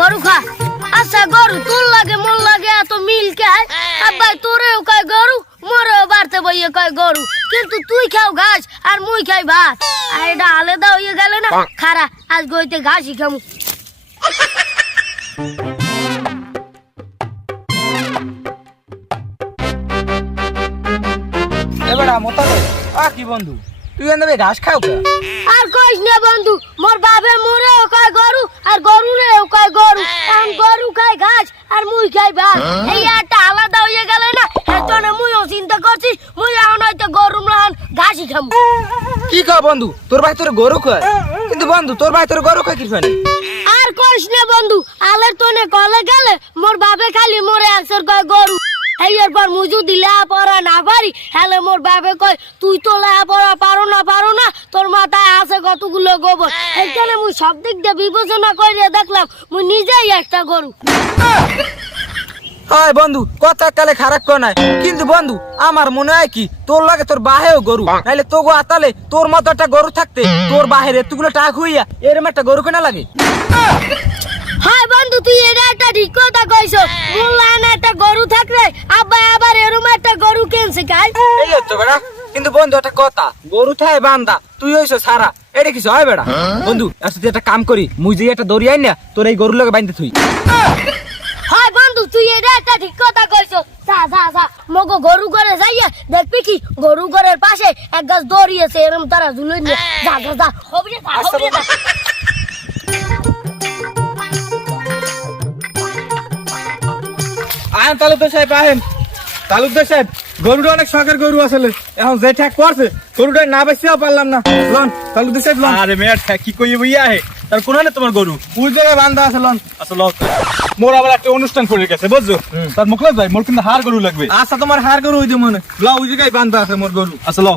গরু খা। আচ্ছা গরু তোর লাগে মোর লাগে এত মিল কে? আব্বাই তোরেও কয় গরু, মোরেও বাড়তে বইয়ে কয় গরু, কিন্তু তুই খাও ঘাস আর মুই খাই ভাত। আর এটা আলাদা হয়ে গেলে না। খারা আজ গইতে ঘাসই খামু। এবারে মোতা কি বন্ধু তুই এনে ঘাস খাও কে? আর কইস না বন্ধু, মোর বাপে মোরেও কয় গরু আর গরুরেও কয় গরু। এখন গরু খায় ঘাস আর মুই খাই ভাত। এই একটা আলাদা হয়ে গেলে না। এতনে মুইও চিন্তা করছি, মুই এখন হয়তো গরু নহান ঘাসই খামু। কি কও বন্ধু, তোর ভাই তোর গরু কয়? কিন্তু বন্ধু তোর ভাই তোর গরু কয় কি ফানি? আর কইস না বন্ধু, আলের তনে কলে গেলে মোর বাপে খালি মোরে একসর কয় গরু। এর পর মুই যদি লেখাপড়া না পারি, হলে মোর বাপে কয় তুই তো লেখাপড়া পারো না, তোর মাথায় আছে কতগুলো গোবর। এইখানে মুই সব দিক দিয়ে বিবেচনা করে দেখলাম মুই নিজেই একটা গরু। হয় বন্ধু কথা কালে খারাপ কর নাই, কিন্তু বন্ধু আমার মনে হয় কি তোর লাগে তোর বাহেও গরু, নাইলে তো গো আতালে তোর মতো একটা গরু থাকতে তোর বাহিরে এতগুলো টাকা হইয়া এরম একটা গরু কেনা লাগে? হ্যাঁ বন্ধু, তুই এটা একটা ঠিক কথা কইছ। বললাম একটা গরু থাকলে আব্বা আবার এরকম একটা গরু কিনছে কাল। এই হচ্ছে বেড়া, কিন্তু বন্ধু একটা কথা, গরু থাই বান্দা তুই হইছ সারা, এটা কিছু হয় বেড়া? বন্ধু আচ্ছা তুই একটা কাম করি, মুই যে একটা দড়ি আই না তোর এই গরুর লগে বাইন্ধে থুই। হ্যাঁ বন্ধু, তুই এটা একটা ঠিক কথা কইছ। যা মগো গরু ঘরে যাইয়া দেখবি কি গরু ঘরের পাশে এক গাছ দড়ি আছে, এরকম তারা ঝুলে নিয়ে যা হবে যা। আহেন তালুকদার সাহেব, আহেন তালুকদার সাহেব। গরুটা অনেক শখের গরু আসলে, এখন যে ঠেক করছে গরুটা না বেশিও পারলাম না। লন তালুকদার সাহেব লন। আরে মেয়ে ঠেক কি কইয়ে বইয়া হে, তার কোন না তোমার গরু ওই জায়গায় বান্ধা আছে লন। আচ্ছা লও। মোর আবার একটা অনুষ্ঠান করে গেছে বুঝছো, তার মুখলে যাই মোর কিন্তু হার গরু লাগবে। আচ্ছা তোমার হার গরু হইতে মনে ল, ওই জায়গায় বান্ধা আছে মোর গরু। আচ্ছা লও।